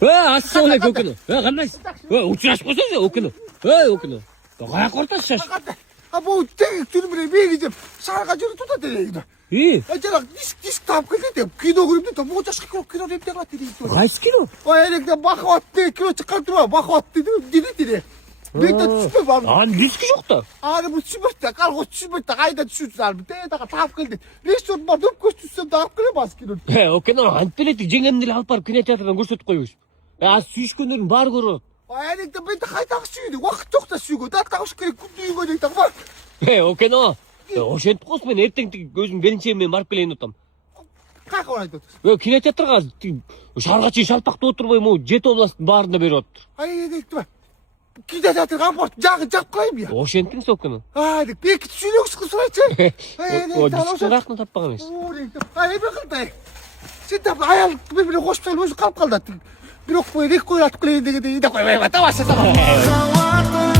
Асуух өгнө. Ганаас. Учраас госоо өгнө. Өгнө. Гайхалтай шаш. Або тэр би гэж саргаж ирдүү дээ. Ажаа дис тап гэдэг кино гөрөмд томгож ашиг кино дэвтэйгаа тэр ийдүү. Гайс кино. Яг бахваттай кино чакадраа бахваттай дилээ. Бид ч баа. Диск жоохтой. Бүчбэртэ гаргуучбэртэ гайдад шүүцээр битээ дага тап гэдэг. Ресторан бодогчсон даавгүй бас кино. Кино антилет жингэнэл халбар кинотеатрын өнгөрсөхгүй юу? Шишгүнэр нь баар гөрөө. Нэг бид хайдагч шүү. Вах цогтас шүү. Датагш гэх гүдийг нэг тагмаа. Кино. Ошентгоос мэн эрдэнг гүйсэн гэнчэмээ марклийн утам. Гахаваад. Кинотеатргаа шаргач шавтах дуутрав юм уу? Жетолоос баарна бэрод. Нэг тва. Кинотеатр гамбарт жаггүй юм яа. Ошентэн сокно. Нэг би чүлэгс гүсрээч. Талааш таппага мэс. Бэхэлтэй. Ситап аял би хоспитал мус қалдаад. Бирок рихгүй ятгүй гэдэг идэх бай. Таваасаа.